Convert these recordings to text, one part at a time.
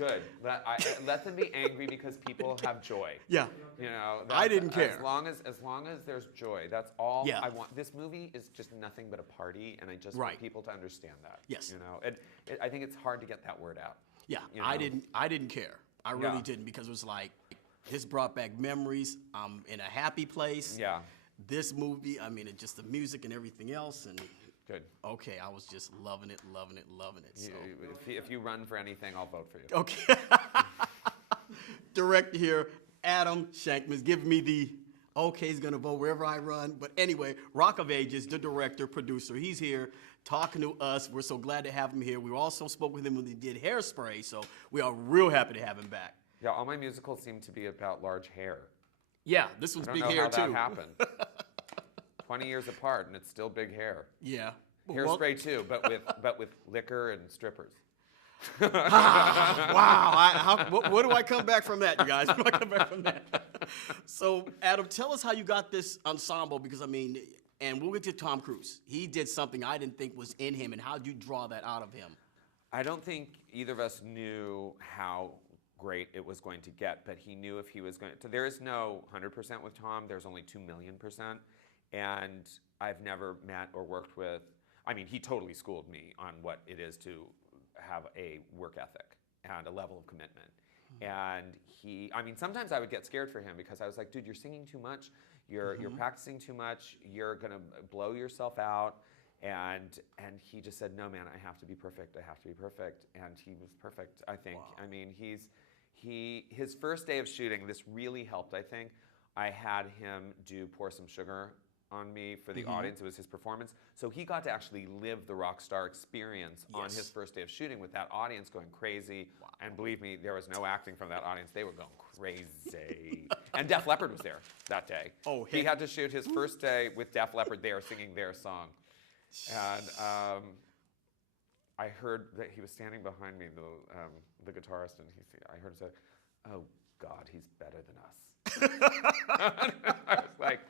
Good. Let them be angry because people have joy. Yeah. You know, I didn't care. As long as there's joy, that's all Yeah. I want. This movie is just nothing but a party, and I just want people to understand that. Yes. You know, I think it's hard to get that word out. Yeah. You know? I didn't care. I really didn't, because it was like, this brought back memories. I'm in a happy place. Yeah. This movie, I mean, it's just the music and everything else, and good. Okay, I was just loving it. So if you run for anything, I'll vote for you. Okay. Director here, Adam Shankman, giving me the okay, he's gonna vote wherever I run. But anyway, Rock of Ages, the director, producer, he's here talking to us. We're so glad to have him here. We also spoke with him when he did Hairspray, so we are real happy to have him back. Yeah, all my musicals seem to be about large hair. Yeah, this one's big hair too. I don't know how that happened. 20 years apart, and it's still big hair. Yeah. Hairspray too, but with liquor and strippers. Wow. What do I come back from that, you guys? What do I come back from that? So, Adam, tell us how you got this ensemble, because, I mean, and we'll get to Tom Cruise. He did something I didn't think was in him, and how did you draw that out of him? I don't think either of us knew how great it was going to get, but he knew if he was going to. There is no 100% with Tom. There's only 2,000,000%. And I've never met or worked with, I mean, he totally schooled me on what it is to have a work ethic and a level of commitment. And I mean, sometimes I would get scared for him because I was like, dude, you're singing too much, you're practicing too much, you're gonna blow yourself out. And he just said, no, man, I have to be perfect, I have to be perfect. And he was perfect, I think. Wow. I mean, his first day of shooting, this really helped, I think. I had him do Pour Some Sugar on me for the audience. It was his performance. So he got to actually live the rock star experience on his first day of shooting with that audience going crazy. Wow. And believe me, there was no acting from that audience. They were going crazy. And Def Leppard was there that day. Oh, he had to shoot his first day with Def Leppard there singing their song. And I heard that he was standing behind me, the guitarist, and I heard him say, "Oh God, he's better than us." I was like,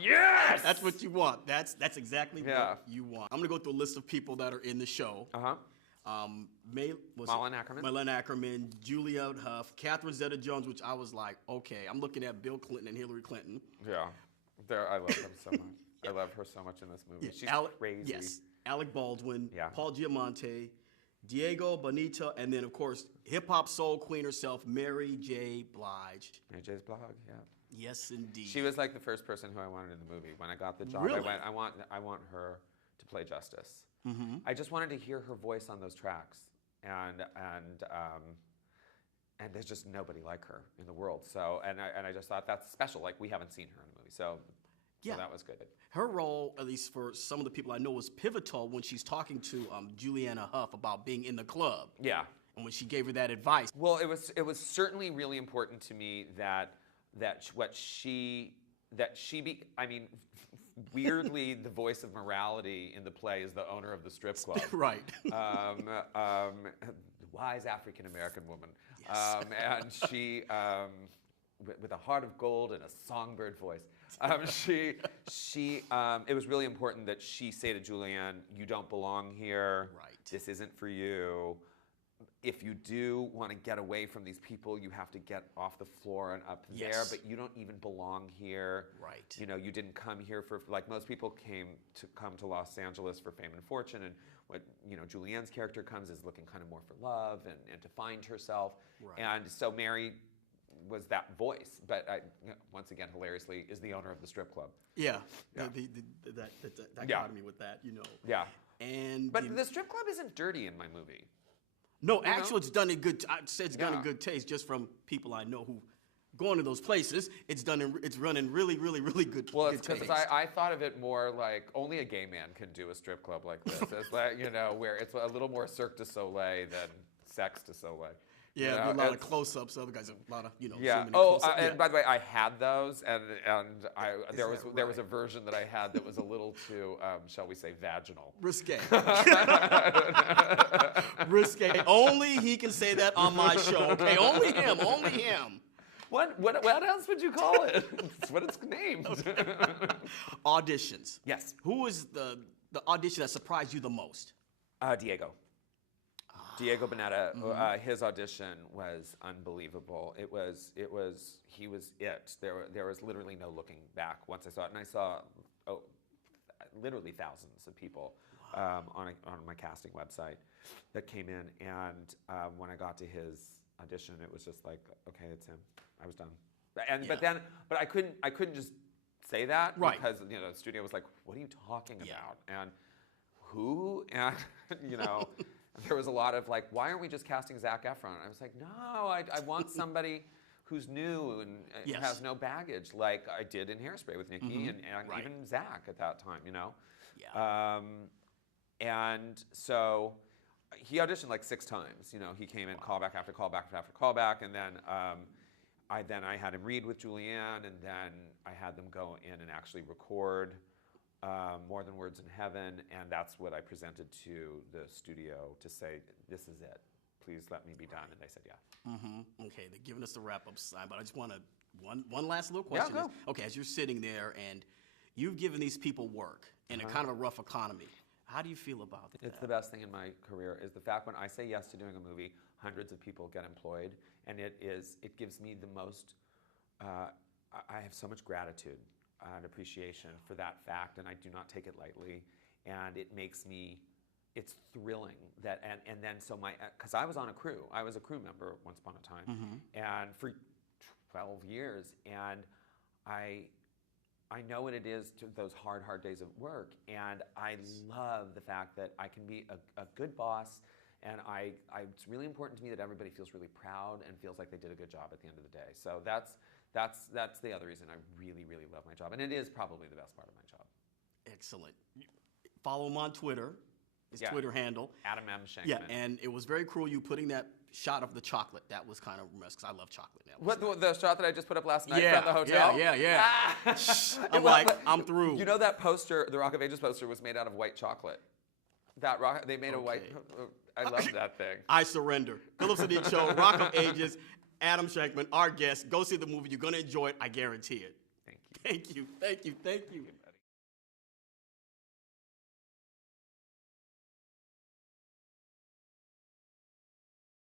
yes! That's what you want. That's exactly what you want. I'm gonna go through a list of people that are in the show. Malin Ackerman. Malin Ackerman, Julia Huff, Catherine Zeta-Jones, which I was like, okay, I'm looking at Bill Clinton and Hillary Clinton. Yeah, I love them so much. I love her so much in this movie. She's crazy. Yes, Alec Baldwin, Paul Giamatti, Diego Boneta, and then, of course, hip-hop soul queen herself, Mary J. Blige. Mary J. Blige, yeah. Yes, indeed. She was like the first person who I wanted in the movie. When I got the job, really? I want her to play Justice. I just wanted to hear her voice on those tracks, and there's just nobody like her in the world. So, and I just thought that's special. Like, we haven't seen her in the movie, so that was good. Her role, at least for some of the people I know, was pivotal when she's talking to Juliana Huff about being in the club. Yeah. And when she gave her that advice. Well, it was certainly really important to me that I mean, weirdly, the voice of morality in the play is the owner of the strip club. Right. Wise African-American woman. Yes. And she, with a heart of gold and a songbird voice, it was really important that she say to Julianne, you don't belong here. Right. This isn't for you. If you do want to get away from these people, you have to get off the floor and up there, but you don't even belong here. Right. You know, you didn't come here for, like most people come to Los Angeles for fame and fortune, and what, you know, Julianne's character comes is looking kind of more for love and to find herself. Right. And so Mary was that voice, but once again, hilariously, is the owner of the strip club. Yeah. That dichotomy with that, you know. Yeah. But the strip club isn't dirty in my movie. No, actually, it's done in good. I'd say it's done in good taste, just from people I know who go into those places. It's run in really, really, really good. Well, it's because I thought of it more like only a gay man can do a strip club like this. It's like, you know, where it's a little more Cirque du Soleil than Sex du Soleil. Yeah, a lot of close-ups. Other guys, a lot of, you know. Yeah. And by the way, I had those, and there was a version that I had that was a little too, shall we say, vaginal. Risque. Risque. Only he can say that on my show. Okay, only him. Only him. What else would you call it? It's what it's named. Auditions. Yes. Who was the audition that surprised you the most? Diego. Diego Boneta, his audition was unbelievable. He was it. There was literally no looking back once I saw it. And I saw literally thousands of people on my casting website that came in. And when I got to his audition, it was just like, okay, it's him. I was done. But I couldn't just say that because the studio was like, what are you talking about? And who? And there was a lot of like, why aren't we just casting Zac Efron? I was like, no, I want somebody who's new and has no baggage, like I did in Hairspray with Nikki and even Zac at that time, Yeah. And so he auditioned like 6 times. He came in callback after callback after callback, and then I had him read with Julianne, and then I had them go in and actually record More Than Words in Heaven, and that's what I presented to the studio to say, this is it. Please let me be done. And they said, yeah. Okay, they're giving us the wrap-up sign, but I just want to, one last little question. Yeah, go. Okay, as you're sitting there and you've given these people work in a kind of a rough economy, how do you feel about that? It's the best thing in my career is the fact when I say yes to doing a movie, hundreds of people get employed, and it gives me the most, I have so much gratitude and appreciation for that fact, and I do not take it lightly, and it makes me, it's thrilling that, and then so because I was on a crew, I was a crew member once upon a time, and for 12 years, and I know what it is to those hard days of work, and I love the fact that I can be a good boss, and it's really important to me that everybody feels really proud and feels like they did a good job at the end of the day. So that's the other reason I really, really love my job, and it is probably the best part of my job. Excellent. Follow him on Twitter. His Twitter handle. Adam M. Shankman. Yeah, and it was very cruel you putting that shot of the chocolate. That was kind of mess because I love chocolate. The shot that I just put up last night from the hotel? Yeah. I'm like, I'm through. You know that poster, the Rock of Ages poster, was made out of white chocolate. They made a white. I love that thing. I surrender. Phillip Siddiq Show, Rock of Ages, Adam Shankman, our guest. Go see the movie. You're going to enjoy it. I guarantee it. Thank you. Thank you.